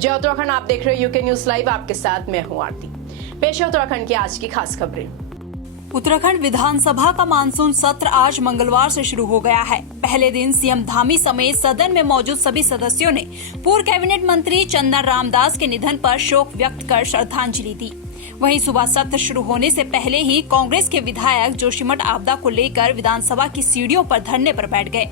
जय उत्तराखंड, आप देख रहे हो यूके न्यूज लाइव। आपके साथ मैं हूं आरती। पेश है उत्तराखंड की आज की खास खबरें। उत्तराखंड विधानसभा का मानसून सत्र आज मंगलवार से शुरू हो गया है। पहले दिन सीएम धामी समेत सदन में मौजूद सभी सदस्यों ने पूर्व कैबिनेट मंत्री चंदन रामदास के निधन पर शोक व्यक्त कर श्रद्धांजलि दी। वहीं सुबह सत्र शुरू होने से पहले ही कांग्रेस के विधायक जोशीमठ आपदा को लेकर विधानसभा की सीढ़ियों पर धरने पर बैठ गए।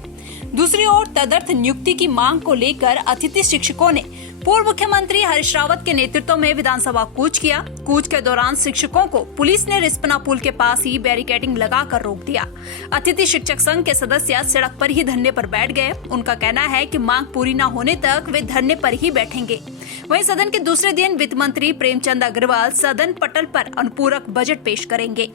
दूसरी ओर तदर्थ नियुक्ति की मांग को लेकर अतिथि शिक्षकों ने पूर्व मुख्यमंत्री हरीश रावत के नेतृत्व में विधानसभा कूच किया। कूच के दौरान शिक्षकों को पुलिस ने रिस्पना पुल के पास ही बैरिकेडिंग लगाकर रोक दिया। अतिथि शिक्षक संघ के सदस्य सड़क पर ही धरने पर बैठ गए। उनका कहना है कि मांग पूरी न होने तक वे धरने पर ही बैठेंगे। वहीं सदन के दूसरे दिन वित्त मंत्री प्रेमचंद अग्रवाल सदन पटल पर अनुपूरक बजट पेश करेंगे।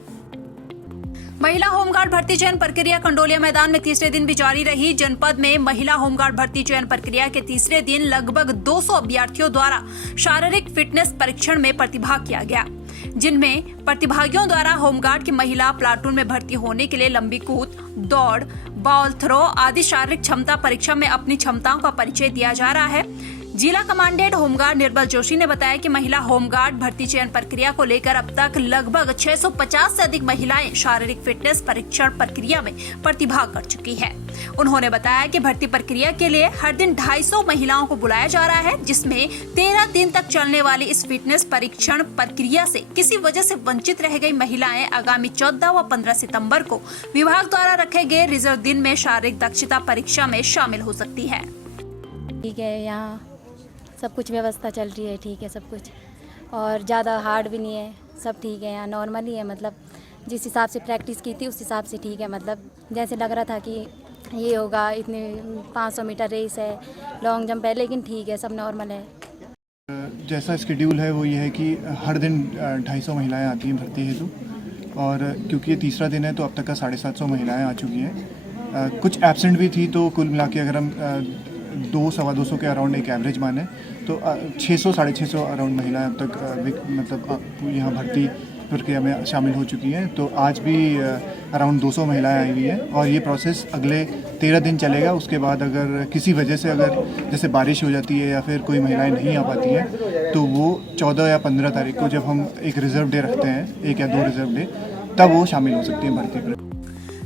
महिला होमगार्ड भर्ती चयन प्रक्रिया कंडोलिया मैदान में तीसरे दिन भी जारी रही। जनपद में महिला होमगार्ड भर्ती चयन प्रक्रिया के तीसरे दिन लगभग 200 अभ्यर्थियों द्वारा शारीरिक फिटनेस परीक्षण में प्रतिभाग किया गया, जिनमें प्रतिभागियों द्वारा होमगार्ड की महिला प्लाटून में भर्ती होने के लिए लंबी कूद, दौड़, बॉल थ्रो आदि शारीरिक क्षमता परीक्षा में अपनी क्षमताओं का परिचय दिया जा रहा है। जिला कमांडेंट होमगार्ड निर्मल जोशी ने बताया कि महिला होमगार्ड भर्ती चयन प्रक्रिया को लेकर अब तक लगभग 650 से अधिक महिलाएं शारीरिक फिटनेस परीक्षण प्रक्रिया में प्रतिभाग कर चुकी है। उन्होंने बताया कि भर्ती प्रक्रिया के लिए हर दिन 250 महिलाओं को बुलाया जा रहा है, जिसमें 13 दिन तक चलने वाली इस फिटनेस परीक्षण प्रक्रिया से किसी वजह से वंचित रह गई महिलाएं आगामी 14 व 15 सितम्बर को विभाग द्वारा रखे गए रिजर्व दिन में शारीरिक दक्षता परीक्षा में शामिल हो सकती है। ठीक है, यहाँ सब कुछ व्यवस्था चल रही है, ठीक है सब कुछ, और ज़्यादा हार्ड भी नहीं है, सब ठीक है। यहाँ नॉर्मल ही है, मतलब जिस हिसाब से प्रैक्टिस की थी उस हिसाब से ठीक है। मतलब जैसे लग रहा था कि ये होगा, इतने 500 मीटर रेस है, लॉन्ग जंप है, लेकिन ठीक है, सब नॉर्मल है। जैसा शेड्यूल है वो ये है कि हर दिन 250 महिलाएं आती हैं भर्ती हेतु, और क्योंकि ये तीसरा दिन है तो अब तक का 750 महिलाएं आ चुकी हैं। कुछ एब्सेंट भी थी, तो कुल मिला के अगर हम 200-225 के अराउंड एक एवरेज माने तो 600-650 अराउंड महिलाएं अब तक मतलब यहाँ भर्ती प्रक्रिया में शामिल हो चुकी हैं। तो आज भी अराउंड 200 महिलाएं आई हुई हैं और ये प्रोसेस अगले 13 दिन चलेगा। उसके बाद अगर किसी वजह से अगर जैसे बारिश हो जाती है या फिर कोई महिलाएं नहीं आ पाती हैं तो वो 14 या 15 तारीख को जब हम एक रिजर्व डे रखते हैं, 1 या 2 रिजर्व डे, तब वो शामिल हो सकती हैं भर्ती पर।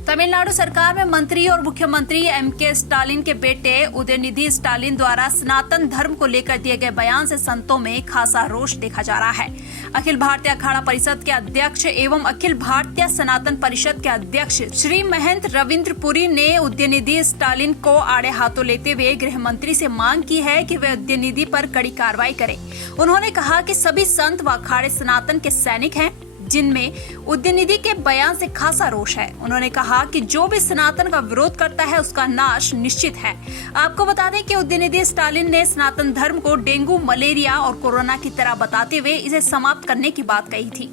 तमिलनाडु सरकार में मंत्री और मुख्यमंत्री एमके स्टालिन के बेटे उदयनिधि स्टालिन द्वारा सनातन धर्म को लेकर दिए गए बयान से संतों में खासा रोष देखा जा रहा है। अखिल भारतीय अखाड़ा परिषद के अध्यक्ष एवं अखिल भारतीय सनातन परिषद के अध्यक्ष श्री महंत रविंद्र पुरी ने उदयनिधि स्टालिन को आड़े हाथों लेते हुए गृह मंत्री से मांग की है कि वे उदयनिधि पर कड़ी कार्रवाई करें। उन्होंने कहा कि सभी संत व अखाड़े सनातन के सैनिक हैं, जिनमें उदयनिधि के बयान से खासा रोष है। उन्होंने कहा कि जो भी सनातन का विरोध करता है उसका नाश निश्चित है। आपको बता दें कि उदयनिधि स्टालिन ने सनातन धर्म को डेंगू, मलेरिया और कोरोना की तरह बताते हुए इसे समाप्त करने की बात कही थी।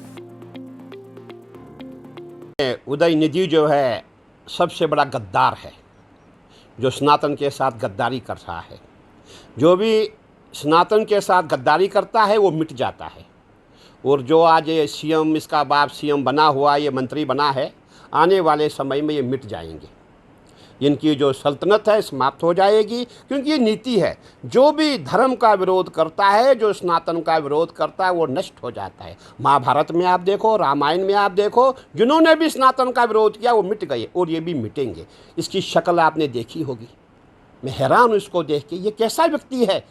उदयनिधि जो है सबसे बड़ा गद्दार है, जो सनातन के साथ गद्दारी कर रहा है। जो भी सनातन के साथ गद्दारी करता है वो मिट जाता है। और जो आज ये सीएम, इसका बाप सीएम बना हुआ, ये मंत्री बना है, आने वाले समय में ये मिट जाएंगे। इनकी जो सल्तनत है समाप्त हो जाएगी, क्योंकि ये नीति है। जो भी धर्म का विरोध करता है, जो सनातन का विरोध करता है, वो नष्ट हो जाता है। महाभारत में आप देखो, रामायण में आप देखो, जिन्होंने भी सनातन का विरोध किया वो मिट गए और ये भी मिटेंगे। इसकी शक्ल आपने देखी होगी। मैं हैरान हूँ इसको देख के, ये कैसा व्यक्ति है,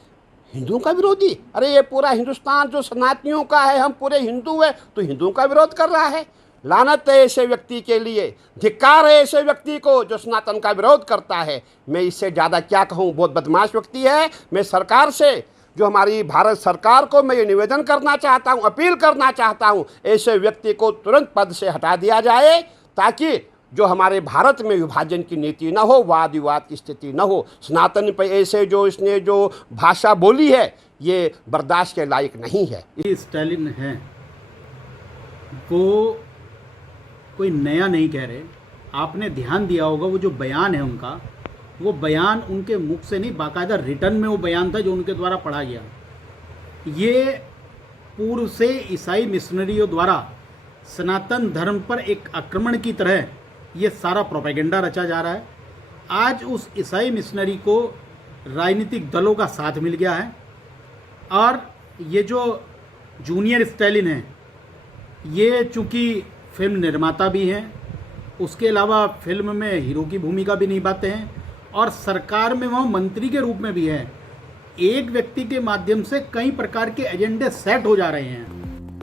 हिंदुओं का विरोधी। अरे ये पूरा हिंदुस्तान जो सनातनियों का है, हम पूरे हिंदू हैं, तो हिंदुओं का विरोध कर रहा है। लानत है ऐसे व्यक्ति के लिए, धिक्कार है ऐसे व्यक्ति को जो सनातन का विरोध करता है। मैं इससे ज़्यादा क्या कहूँ, बहुत बदमाश व्यक्ति है। मैं सरकार से, जो हमारी भारत सरकार को मैं ये निवेदन करना चाहता हूँ, अपील करना चाहता हूँ, ऐसे व्यक्ति को तुरंत पद से हटा दिया जाए, ताकि जो हमारे भारत में विभाजन की नीति न हो, वाद विवाद की स्थिति न हो। सनातन पे ऐसे जो इसने जो भाषा बोली है, ये बर्दाश्त के लायक नहीं है। स्टालिन है वो कोई नया नहीं कह रहे। आपने ध्यान दिया होगा, वो जो बयान है उनका, वो बयान उनके मुख से नहीं, बाकायदा रिटर्न में वो बयान था जो उनके द्वारा पढ़ा गया। ये पूर्व से ईसाई मिशनरियों द्वारा सनातन धर्म पर एक आक्रमण की तरह ये सारा प्रोपेगेंडा रचा जा रहा है। आज उस ईसाई मिशनरी को राजनीतिक दलों का साथ मिल गया है और ये जो जूनियर स्टालिन है, ये चूँकि फिल्म निर्माता भी हैं, उसके अलावा फिल्म में हीरो की भूमिका भी निभाते हैं और सरकार में वह मंत्री के रूप में भी है। एक व्यक्ति के माध्यम से कई प्रकार के एजेंडे सेट हो जा रहे हैं।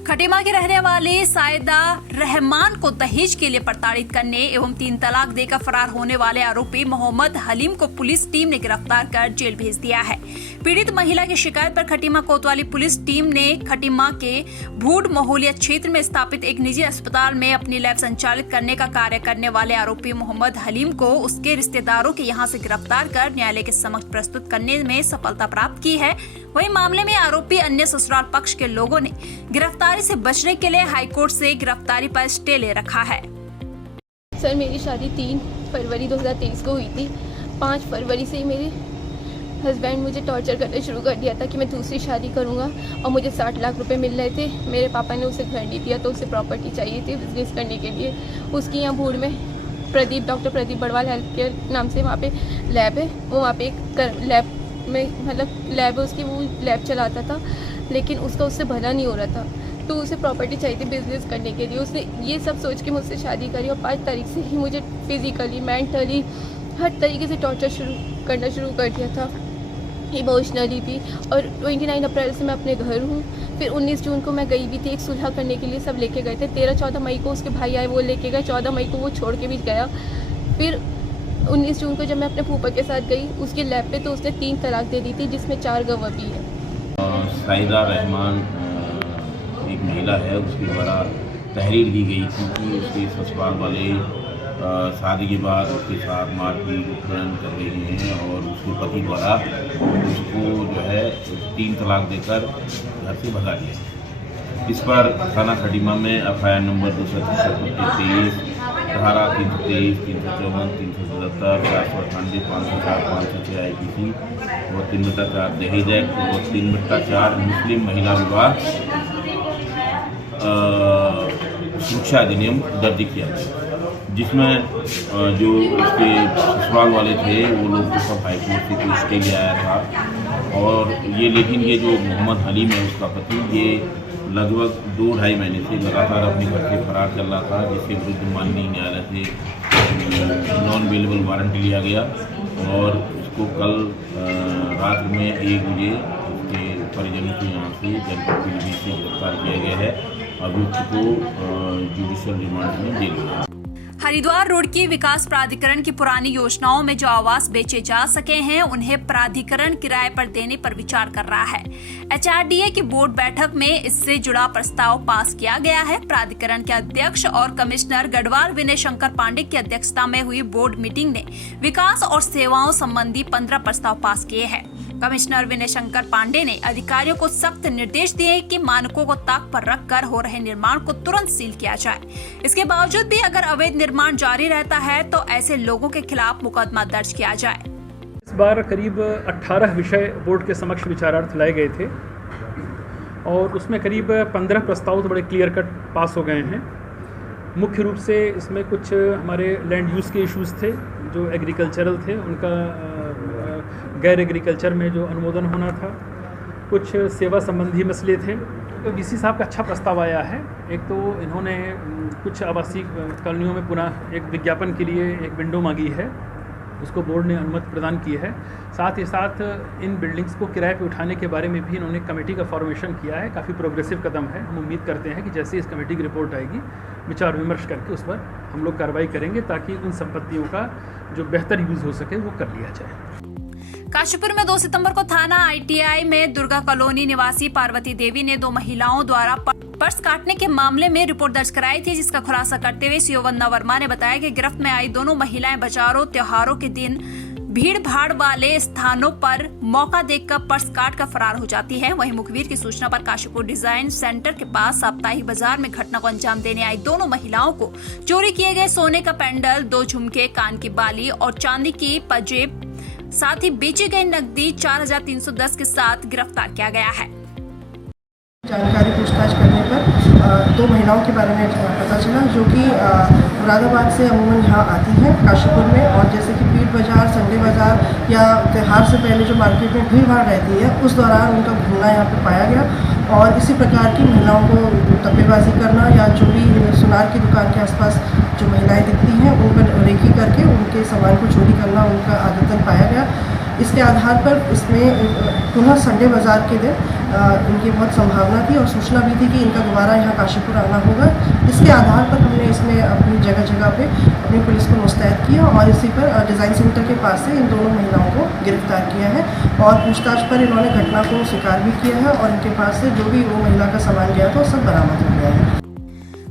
खटीमा के रहने वाले सायदा रहमान को दहेज के लिए प्रताड़ित करने एवं 3 तलाक देकर फरार होने वाले आरोपी मोहम्मद हलीम को पुलिस टीम ने गिरफ्तार कर जेल भेज दिया है। पीड़ित महिला की शिकायत पर खटीमा कोतवाली पुलिस टीम ने खटीमा के भूड मोहलिया क्षेत्र में स्थापित एक निजी अस्पताल में अपनी लैब संचालित करने का कार्य करने वाले आरोपी मोहम्मद हलीम को उसके रिश्तेदारों के यहां से गिरफ्तार कर न्यायालय के समक्ष प्रस्तुत करने में सफलता प्राप्त की है। वहीं मामले में आरोपी अन्य ससुराल पक्ष के लोगों ने गिरफ्तारी से बचने के लिए हाईकोर्ट से गिरफ्तारी पर स्टे ले रखा है। सर, मेरी शादी 3 फरवरी 2023 को हुई थी। 5 फरवरी से ही मेरे हस्बैंड मुझे टॉर्चर करना शुरू कर दिया था कि मैं दूसरी शादी करूंगा और मुझे 60 लाख रुपए मिल रहे थे। मेरे पापा ने उसे घर नहीं दिया तो उसे प्रॉपर्टी चाहिए थी बिजनेस करने के लिए। उसकी यहाँ भूड़ में doctor Pradeep Badwal health care नाम से वहाँ पे लैब है। वो वहाँ पे एक लैब में लैब है उसकी, वो लैब चलाता था, लेकिन उसका उससे भला नहीं हो रहा था तो उसे प्रॉपर्टी चाहिए थी बिजनेस करने के लिए। उसने ये सब सोच के मुझसे शादी करी और 5 तारीख से ही मुझे फिजिकली, मेंटली हर तरीके से टॉर्चर करना शुरू कर दिया था। इमोशनली भी। और 29 अप्रैल से मैं अपने घर हूँ। फिर 19 जून को मैं गई भी थी, एक सुलह करने के लिए सब लेके गए थे। 13-14 मई को उसके भाई आए, वो लेके गए। 14 मई को वो छोड़ के भी गया। फिर 19 जून को जब मैं अपने फूफा के साथ गई उसकी लैब पे, तो उसने 3 तलाक दे दी थी जिसमें 4 गवाह भी है। सायदा रहमान एक महिला है, उसके द्वारा तहरीर दी गई थी कि उसके ससुराल वाले शादी के बाद उसके साथ मारपीट उत्पीड़न कर रही हैं और उसके पति द्वारा उसको जो है 3 तलाक देकर घर से भगा दिया। इस पर थाना खटीमा में FIR नंबर 263 धारा 323, 354, 377, 498, 504, 506 IPC और 3/4 दहेज एक्ट और 3/4 मुस्लिम महिला विवाह सुरक्षा अधिनियम दर्ज किया गया, जिसमें जो इसके ससुराल वाले थे वो लोग तो सब हाईकोर्ट से कोई स्टे ले आया था। और लेकिन ये जो मोहम्मद हलीम है उसका पति, ये लगभग 2-2.5 महीने से लगातार अपने घर से फरार चल रहा था, जिसके विरुद्ध माननीय न्यायालय से नॉन अवेलेबल वारंट लिया गया और उसको कल रात में 1 बजे उसके परिजनों के यहाँ से जनपद पीलीभीत से गिरफ्तार किया गया है। अभियुक्त को जुडिशियल रिमांड में जेल भेजा। हरिद्वार रोड की विकास प्राधिकरण की पुरानी योजनाओं में जो आवास बेचे जा सके हैं उन्हें प्राधिकरण किराए पर देने पर विचार कर रहा है। HRDA की बोर्ड बैठक में इससे जुड़ा प्रस्ताव पास किया गया है। प्राधिकरण के अध्यक्ष और कमिश्नर गढ़वाल विनय शंकर पांडे की अध्यक्षता में हुई बोर्ड मीटिंग ने विकास और सेवाओं संबंधी 15 प्रस्ताव पास किए हैं। कमिश्नर विनय शंकर पांडे ने अधिकारियों को सख्त निर्देश दिए कि मानकों को ताक पर रखकर हो रहे निर्माण को तुरंत सील किया जाए। इसके बावजूद भी अगर अवैध निर्माण जारी रहता है तो ऐसे लोगों के खिलाफ मुकदमा दर्ज किया जाए। इस बार करीब 18 विषय बोर्ड के समक्ष विचारार्थ लाए गए थे और उसमें करीब 15 प्रस्ताव तो बड़े क्लियर कट पास हो गए हैं। मुख्य रूप से इसमें कुछ हमारे लैंड यूज़ के इश्यूज़ थे जो एग्रीकल्चरल थे, उनका गैर एग्रीकल्चर में जो अनुमोदन होना था, कुछ सेवा संबंधी मसले थे। तो DC साहब का अच्छा प्रस्ताव आया है। एक तो इन्होंने कुछ आवासीय कॉलोनियों में पुनः एक विज्ञापन के लिए एक विंडो मांगी है, उसको बोर्ड ने अनुमति प्रदान की है। साथ ही साथ इन बिल्डिंग्स को किराए पे उठाने के बारे में भी इन्होंने कमेटी का फॉर्मेशन किया है। काफ़ी प्रोग्रेसिव कदम है। हम उम्मीद करते हैं कि जैसे इस कमेटी की रिपोर्ट आएगी, विचार विमर्श करके उस पर हम लोग कार्रवाई करेंगे ताकि उन संपत्तियों का जो बेहतर यूज़ हो सके वो कर लिया जाए। काशीपुर में 2 सितंबर को थाना ITI में दुर्गा कॉलोनी निवासी पार्वती देवी ने 2 महिलाओं द्वारा पर्स काटने के मामले में रिपोर्ट दर्ज कराई थी, जिसका खुलासा करते हुए CO वंदना वर्मा ने बताया कि गिरफ्त में आई दोनों महिलाएं बाजारों त्योहारों के दिन भीड़ भाड़ वाले स्थानों पर मौका देखकर पर्स काट कर फरार हो जाती है। वहीं मुखबिर की सूचना पर काशीपुर डिजाइन सेंटर के पास साप्ताहिक बाजार में घटना को अंजाम देने आई दोनों महिलाओं को चोरी किए गए सोने का पेंडल, 2 झुमके, कान की बाली और चांदी की पंजेब, साथ ही बेची गई नकदी 4310 के साथ गिरफ्तार किया गया है। जानकारी पूछताछ करने पर दो महिलाओं के बारे में पता चला जो कि मुरादाबाद से अमूमन यहाँ आती हैं काशीपुर में, और जैसे कि पीर बाज़ार, संडे बाज़ार या त्यौहार से पहले जो मार्केट में भीड़ भाड़ रहती है उस दौरान उनका घूमना यहाँ पे पाया गया। और इसी प्रकार की महिलाओं को टप्पेबाजी करना या जो भी सुनार की दुकान के आसपास जो महिलाएं दिखती हैं उन पर रेकी करके उनके सामान को चोरी करना उनका आदतन पाया गया। इसके आधार पर इसमें पुनः संडे बाज़ार के दिन इनकी बहुत संभावना थी और सूचना भी थी कि इनका दोबारा यहाँ काशीपुर आना होगा। इसके आधार पर हमने इसमें अपनी जगह जगह पे अपनी पुलिस को मुस्तैद किया और इसी पर डिज़ाइन सेंटर के पास से इन दोनों महिलाओं को गिरफ्तार किया है और पूछताछ पर इन्होंने घटना को स्वीकार भी किया है और इनके पास से जो भी वो महिला का सामान गया था वो सब बरामद हो गया है।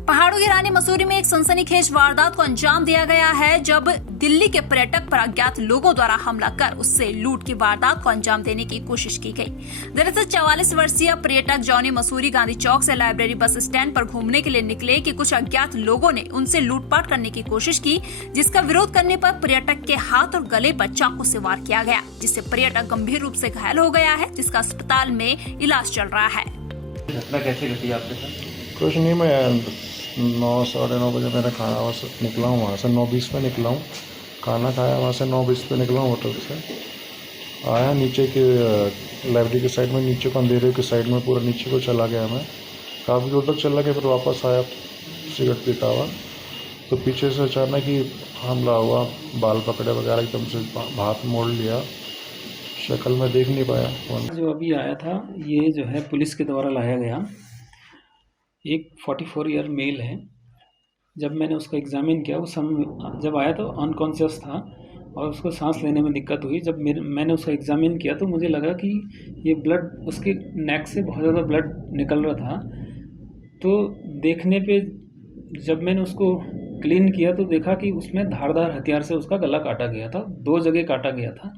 पहाड़ों की रानी मसूरी में एक सनसनीखेज वारदात को अंजाम दिया गया है जब दिल्ली के पर्यटक पर अज्ञात लोगों द्वारा हमला कर उससे लूट की वारदात को अंजाम देने की कोशिश की गई। दरअसल 44 वर्षीय पर्यटक जॉनी मसूरी गांधी चौक से लाइब्रेरी बस स्टैंड पर घूमने के लिए निकले कि कुछ अज्ञात लोगों ने उनसे लूटपाट करने की कोशिश की, जिसका विरोध करने पर पर्यटक के हाथ और गले पर चाकू से वार किया गया, जिससे पर्यटक गंभीर रूप से घायल हो गया है, जिसका अस्पताल में इलाज चल रहा है। घटना कैसे घटी आपके साथ? कुछ नहीं, मैं 9 साढ़े 9 बजे मैंने खाना वहाँ से निकला हूँ, वहाँ से 9:20 में निकला हूँ, खाना खाया, वहाँ से 9:20 पे निकला हूँ होटल से, आया नीचे के लाइब्रेरी के साइड में, नीचे को अंधेरे के साइड में पूरा नीचे को चला गया मैं, काफ़ी दूर तक चला गया, फिर वापस आया सिगरेट पीता हुआ, तो पीछे से अचानक ही हमला हुआ, बाल पकड़े वगैरह एकदम से हाथ मोड़ लिया, शक्ल में देख नहीं पाया। जो अभी आया था ये जो है पुलिस के द्वारा लाया गया एक 44 ईयर मेल है। जब मैंने उसका एग्ज़ामिन किया उस समय जब आया तो अनकॉन्शियस था और उसको सांस लेने में दिक्कत हुई। जब मैंने उसका एग्ज़ामिन किया तो मुझे लगा कि ये ब्लड उसके नेक से बहुत ज़्यादा ब्लड निकल रहा था, तो देखने पे जब मैंने उसको क्लीन किया तो देखा कि उसमें धारदार हथियार से उसका गला काटा गया था, 2 जगह काटा गया था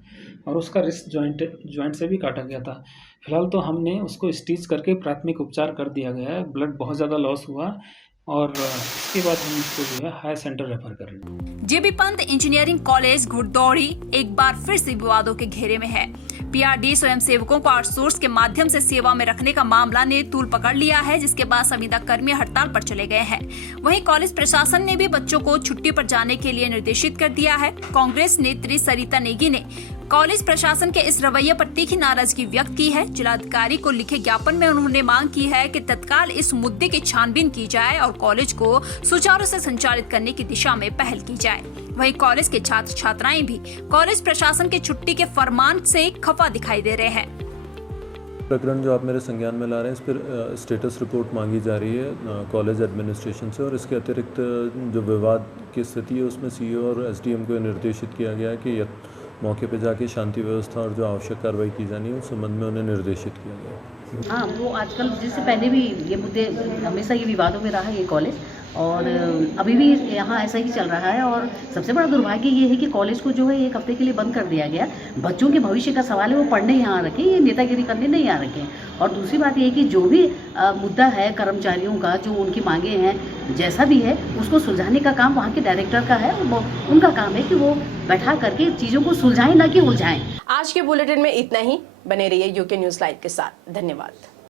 और उसका रिस्ट जॉइंट से भी काटा गया था। फिलहाल तो हमने उसको स्टिच करके प्राथमिक उपचार कर दिया गया है, ब्लड बहुत ज़्यादा लॉस हुआ और इसके बाद हम इसको जो है हायर सेंटर रेफर कर रहे हैं। जेबी पंत इंजीनियरिंग कॉलेज घुड़दौड़ी एक बार फिर से विवादों के घेरे में है। पीआरडी स्वयंसेवकों को आउटसोर्स के माध्यम से सेवा में रखने का मामला ने तूल पकड़ लिया है, जिसके बाद संविदा कर्मी हड़ताल पर चले गए हैं। वहीं कॉलेज प्रशासन ने भी बच्चों को छुट्टी पर जाने के लिए निर्देशित कर दिया है। कांग्रेस नेत्री सरिता नेगी ने कॉलेज प्रशासन के इस रवैये पर तीखी नाराजगी व्यक्त की है। जिलाधिकारी को लिखे ज्ञापन में उन्होंने मांग की है कि तत्काल इस मुद्दे की छानबीन की जाए और कॉलेज को सुचारू से संचालित करने की दिशा में पहल की जाए। वहीं कॉलेज के छात्र छात्राएं भी कॉलेज प्रशासन के छुट्टी के फरमान से खफा दिखाई दे रहे हैं। प्रकरण जो आप मेरे संज्ञान में ला रहे हैं, इस पर स्टेटस रिपोर्ट मांगी जा रही है कॉलेज एडमिनिस्ट्रेशन से, और इसके अतिरिक्त जो विवाद की स्थिति है उसमें सीईओ और एसडीएम को निर्देशित किया गया है कि मौके पर जाके शांति व्यवस्था और जो आवश्यक कार्रवाई की जानी है उस संबंध में उन्हें निर्देशित किया गया। हाँ, वो आजकल जिससे पहले भी ये मुद्दे हमेशा ये विवादों में रहा है ये कॉलेज, और अभी भी यहाँ ऐसा ही चल रहा है। और सबसे बड़ा दुर्भाग्य ये है कि कॉलेज को जो है 1 हफ्ते के लिए बंद कर दिया गया। बच्चों के भविष्य का सवाल है, वो पढ़ने यहाँ रखें, ये नेतागिरी करने नहीं यहाँ रखें। और दूसरी बात ये है कि जो भी मुद्दा है कर्मचारियों का, जो उनकी मांगे हैं, जैसा भी है उसको सुलझाने का काम वहाँ के डायरेक्टर का है। उनका काम है कि वो बैठा करके चीज़ों को सुलझाएं, ना कि उलझाएं। आज के बुलेटिन में इतना ही। बने रहिए यूके न्यूज़ लाइव के साथ। धन्यवाद।